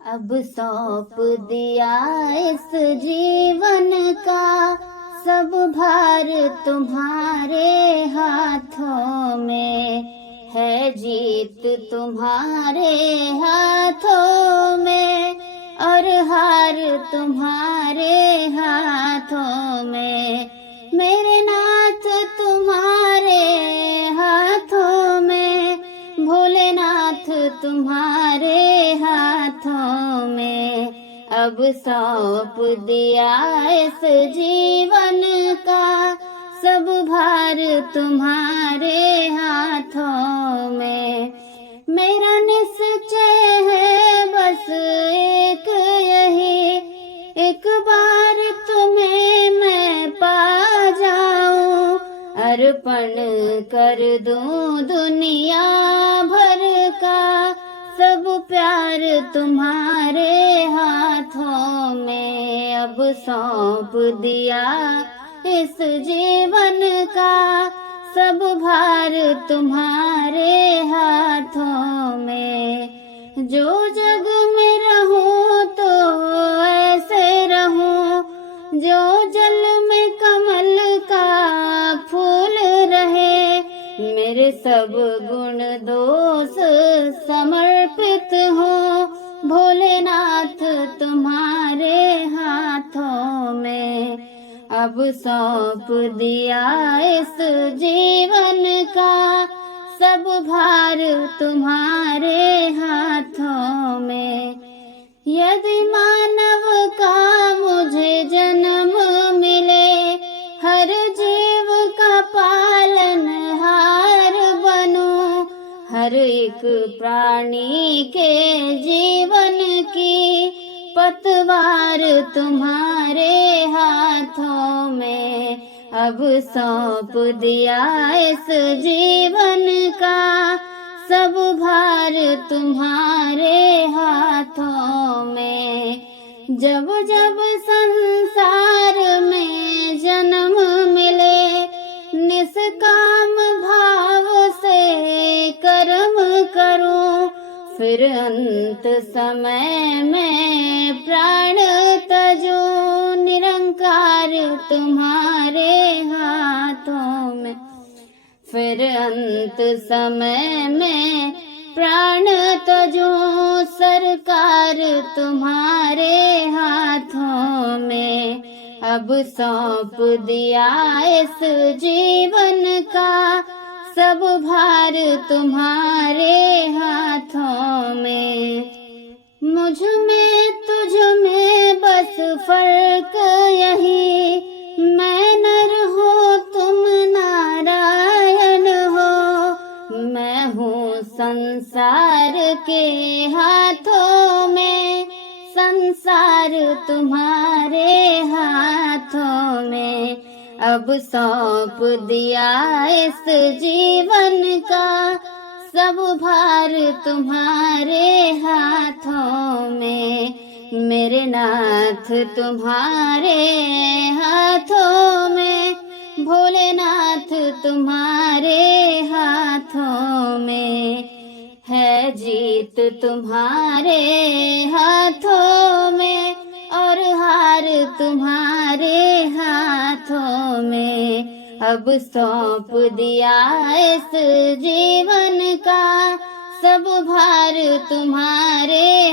अब सौंप दिया इस जीवन का सब भार तुम्हारे हाथों में है, जीत तुम्हारे हाथों में और हार तुम्हारे हाथों में। मेरे नाथ तुम्हारे हाथों में, भोलेनाथ तुम्हारे हाथों में। अब सौंप दिया इस जीवन का सब भार तुम्हारे हाथों में। मेरा निश्चय है बस एक यही, एक बार तुम्हें मैं पा जाऊं, अर्पण कर दूं दुनिया भर का सब प्यार तुम्हारे हाथों में। अब सौंप दिया इस जीवन का सब भार तुम्हारे हाथों में। जो जग में रहूं तो ऐसे रहूं, जो जल में कमल का फूल रहे। मेरे सब गुण दोष समर्पित हो भोलेनाथ तुम्हारे हाथों में। अब सौंप दिया इस जीवन का सब भार तुम्हारे हाथों में। यदि मानव का मुझे जन्म मिले, हर जीव का पालनहार बनूं, हर एक प्राणी के जीवन की पतवार तुम्हारे हाथों में। अब सौंप दिया इस जीवन का सब भार तुम्हारे हाथों में। जब जब संसार में जन्म मिले, निष्काम भाव से कर्म करूं, फिर अंत समय में प्राण तजूं, निरंकार तुम्हारे हाथों में। फिर अंत समय में प्राण तजूं, सरकार तुम्हारे हाथों में। अब सौंप दिया इस जीवन का सब भार तुम्हारे हाथों में। मुझ में तुझ में बस फर्क यही, मैं नर हो तुम नारायण हो। मैं हूँ संसार के हाथों में, संसार तुम्हारे हाथों में। अब सौंप दिया इस जीवन का सब भार तुम्हारे हाथों में। मेरे नाथ तुम्हारे हाथों में, भोलेनाथ तुम्हारे हाथों में है, जीत तुम्हारे हाथों में और हार तुम्हारे हाथों में। अब सौंप दिया इस जीवन का सब भार तुम्हारे